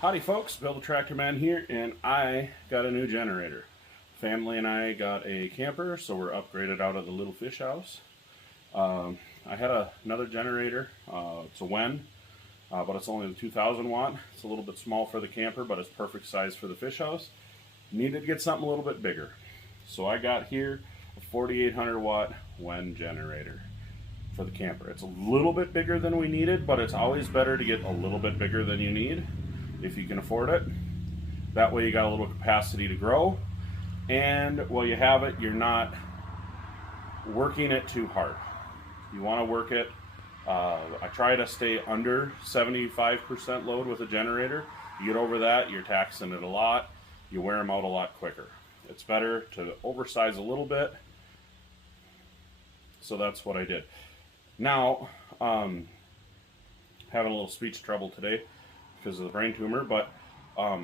Howdy folks, Bill the Tractor Man here, and I got a new generator. Family and I got a camper, so we're upgraded out of the little fish house. I had another generator, it's a WEN, but it's only the 2000 watt. It's a little bit small for the camper, but it's perfect size for the fish house. Needed to get something a little bit bigger. So I got here a 4800 watt WEN generator for the camper. It's a little bit bigger than we needed, but it's always better to get a little bit bigger than you need if you can afford it. That way you got a little capacity to grow, and while you have it, you're not working it too hard. You want to work it, I try to stay under 75% load with a generator. You get over that, you're taxing it a lot, you wear them out a lot quicker. It's better to oversize a little bit, so that's what I did. Now, having a little speech trouble today because of the brain tumor, but I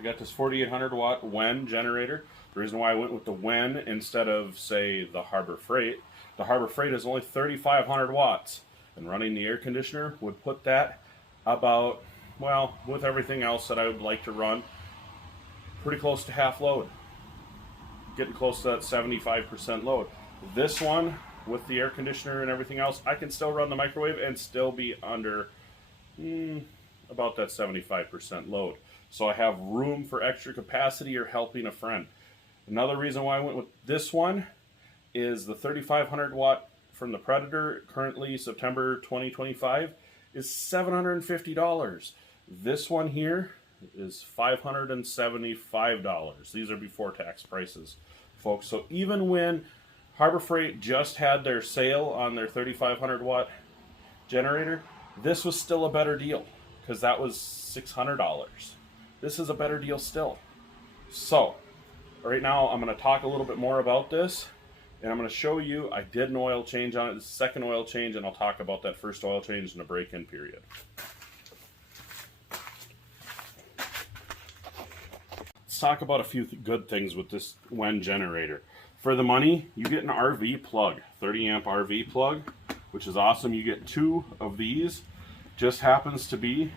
got this 4800 watt WEN generator. The reason why I went with the WEN instead of, say, the Harbor Freight, the Harbor Freight is only 3500 watts, and running the air conditioner would put that about, well, with everything else that I would like to run, pretty close to half load, getting close to that 75% load. This one, with the air conditioner and everything else, I can still run the microwave and still be under about that 75% load. So I have room for extra capacity or helping a friend. Another reason why I went with this one is the 3500 watt from the Predator, currently September 2025, is $750. This one here is $575. These are before tax prices, folks. So even when Harbor Freight just had their sale on their 3500 watt generator, this was still a better deal because that was $600. This is a better deal still. So right now I'm going to talk a little bit more about this, and I'm going to show you I did an oil change on it, the second oil change, and I'll talk about that first oil change in a break-in period. Let's talk about a few good things with this WEN generator. For the money, you get an RV plug, 30 amp RV plug, which is awesome. You get two of these. Just happens to be,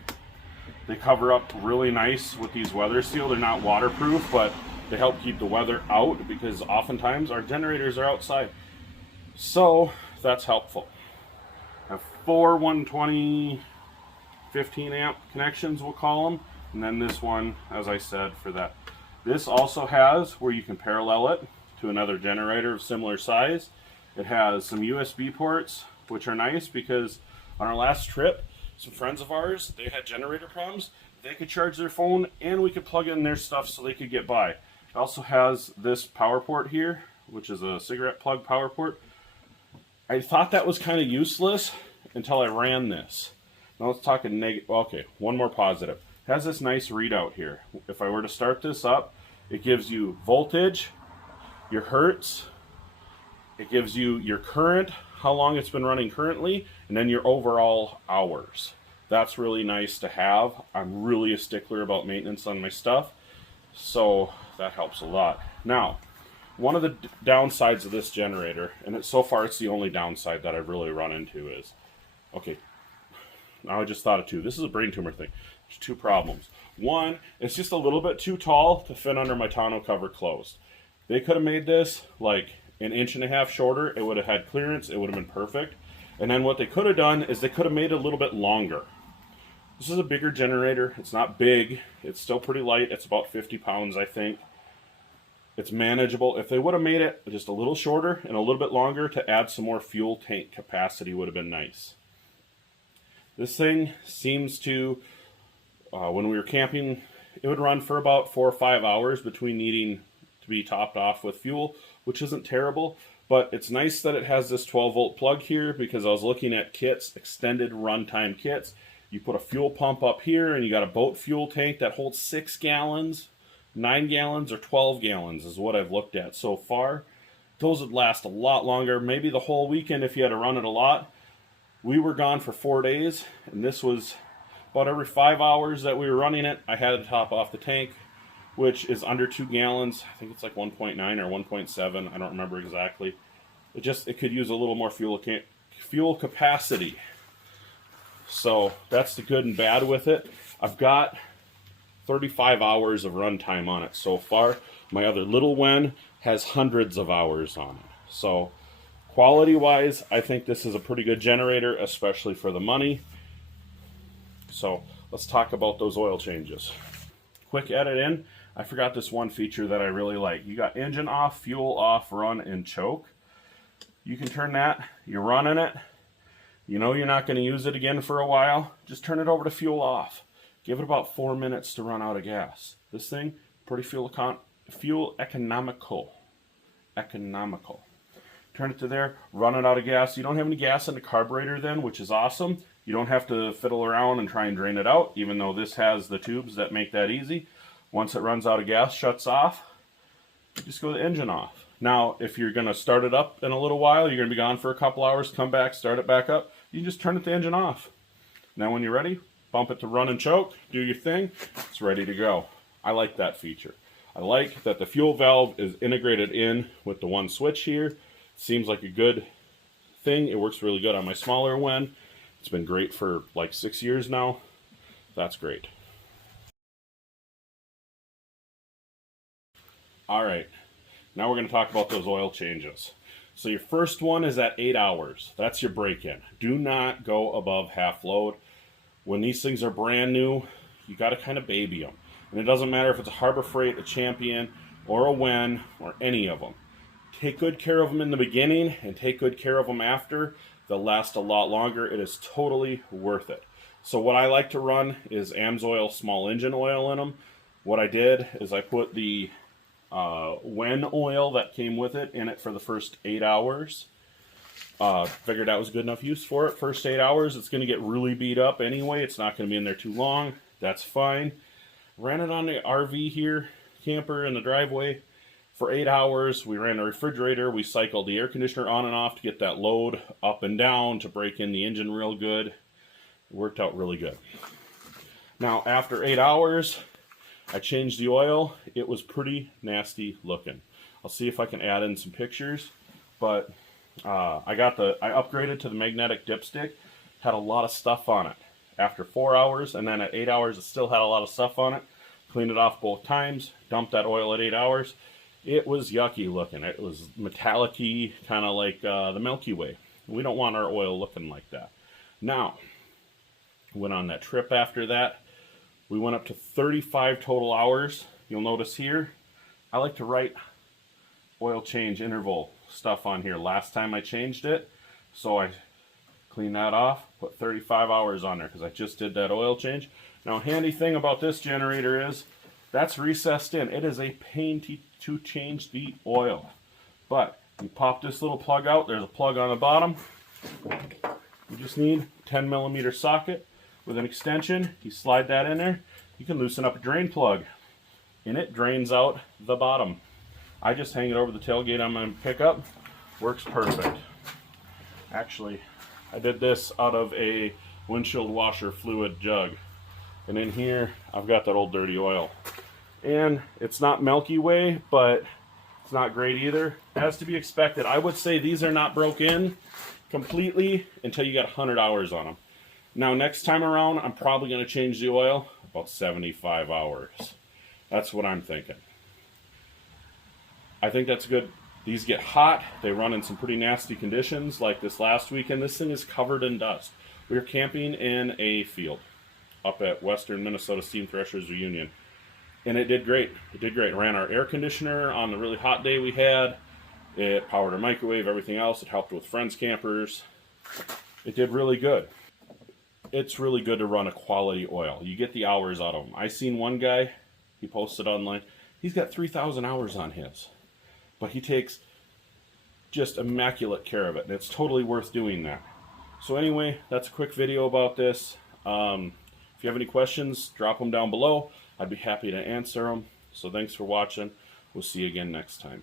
they cover up really nice with these weather seal. They're not waterproof, but they help keep the weather out because oftentimes our generators are outside. So that's helpful. I have four 120 15 amp connections, we'll call them, and then this one, as I said, for that. This also has where you can parallel it to another generator of similar size. It has some USB ports, which are nice because on our last trip, some friends of ours, they had generator problems. They could charge their phone and we could plug in their stuff so they could get by. It also has this power port here, which is a cigarette plug power port. I thought that was kind of useless until I ran this. Now let's talk a negative. Okay, one more positive. It has this nice readout here. If I were to start this up, it gives you voltage, your hertz, it gives you your current, how long it's been running currently, and then your overall hours. That's really nice to have. I'm really a stickler about maintenance on my stuff, so that helps a lot. Now, one of the downsides of this generator, and so far it's the only downside that I've really run into, is, okay, now I just thought of two. This is a brain tumor thing. There's two problems. One, it's just a little bit too tall to fit under my tonneau cover closed. They could have made this like an inch and a half shorter. It would have had clearance. It would have been perfect. And then what they could have done is they could have made it a little bit longer. This is a bigger generator. It's not big. It's still pretty light. It's about 50 pounds, I think. It's manageable. If they would have made it just a little shorter and a little bit longer to add some more fuel tank capacity would have been nice. This thing seems to, when we were camping, it would run for about 4 or 5 hours between needing to be topped off with fuel, which isn't terrible, but it's nice that it has this 12 volt plug here because I was looking at kits, extended runtime kits. You put a fuel pump up here and you got a boat fuel tank that holds 6 gallons, 9 gallons, or 12 gallons is what I've looked at so far. Those would last a lot longer, maybe the whole weekend if you had to run it a lot. We were gone for 4 days, and this was about every 5 hours that we were running it, I had to top off the tank, which is under 2 gallons. I think it's like 1.9 or 1.7. I don't remember exactly. It could use a little more fuel capacity. So that's the good and bad with it. I've got 35 hours of runtime on it so far. My other little WEN has hundreds of hours on it. So quality wise, I think this is a pretty good generator, especially for the money. So let's talk about those oil changes. Quick edit in. I forgot this one feature that I really like. You got engine off, fuel off, run, and choke. You can turn that. You're running it. You know you're not going to use it again for a while. Just turn it over to fuel off. Give it about 4 minutes to run out of gas. This thing, pretty fuel economical. Turn it to there, run it out of gas. You don't have any gas in the carburetor then, which is awesome. You don't have to fiddle around and try and drain it out, even though this has the tubes that make that easy. Once it runs out of gas, shuts off, just go the engine off. Now, if you're going to start it up in a little while, you're going to be gone for a couple hours, come back, start it back up, you can just turn the engine off. Now when you're ready, bump it to run and choke, do your thing, it's ready to go. I like that feature. I like that the fuel valve is integrated in with the one switch here. Seems like a good thing. It works really good on my smaller WEN. It's been great for like 6 years now. That's great. All right, now we're going to talk about those oil changes. So your first one is at 8 hours. That's your break-in. Do not go above half load. When these things are brand new, you got to kind of baby them. And it doesn't matter if it's a Harbor Freight, a Champion, or a WEN, or any of them. Take good care of them in the beginning and take good care of them after. They'll last a lot longer. It is totally worth it. So what I like to run is AMSOIL small engine oil in them. What I did is I put the WEN oil that came with it in it for the first 8 hours. Figured that was good enough use for it. First 8 hours, it's going to get really beat up anyway. It's not going to be in there too long. That's fine. Ran it on the RV here, camper in the driveway for 8 hours. We ran a refrigerator. We cycled the air conditioner on and off to get that load up and down to break in the engine real good. It worked out really good. Now, after 8 hours, I changed the oil. It was pretty nasty looking. I'll see if I can add in some pictures, but I upgraded to the magnetic dipstick. Had a lot of stuff on it. After 4 hours, and then at 8 hours, it still had a lot of stuff on it. Cleaned it off both times. Dumped that oil at 8 hours. It was yucky looking. It was metallic-y, kind of like the Milky Way. We don't want our oil looking like that. Now, went on that trip after that. We went up to 35 total hours. You'll notice here, I like to write oil change interval stuff on here. Last time I changed it, so I cleaned that off, put 35 hours on there because I just did that oil change. Now, a handy thing about this generator is that's recessed in. It is a pain to change the oil. But you pop this little plug out. There's a plug on the bottom. You just need a 10 millimeter socket with an extension. You slide that in there. You can loosen up a drain plug. And it drains out the bottom. I just hang it over the tailgate on my pickup. Works perfect. Actually, I did this out of a windshield washer fluid jug. And in here, I've got that old dirty oil. And it's not Milky Way, but it's not great either. As to be expected. I would say these are not broke in completely until you got 100 hours on them. Now, next time around, I'm probably going to change the oil about 75 hours. That's what I'm thinking. I think that's good. These get hot. They run in some pretty nasty conditions like this last weekend. This thing is covered in dust. We were camping in a field up at Western Minnesota Steam Threshers Reunion. And it did great. It did great. It ran our air conditioner on the really hot day we had. It powered our microwave, everything else. It helped with friends campers. It did really good. It's really good to run a quality oil. You get the hours out of them. I seen one guy, he posted online, he's got 3,000 hours on his. But he takes just immaculate care of it. And it's totally worth doing that. So anyway, that's a quick video about this. If you have any questions, drop them down below. I'd be happy to answer them. So thanks for watching. We'll see you again next time.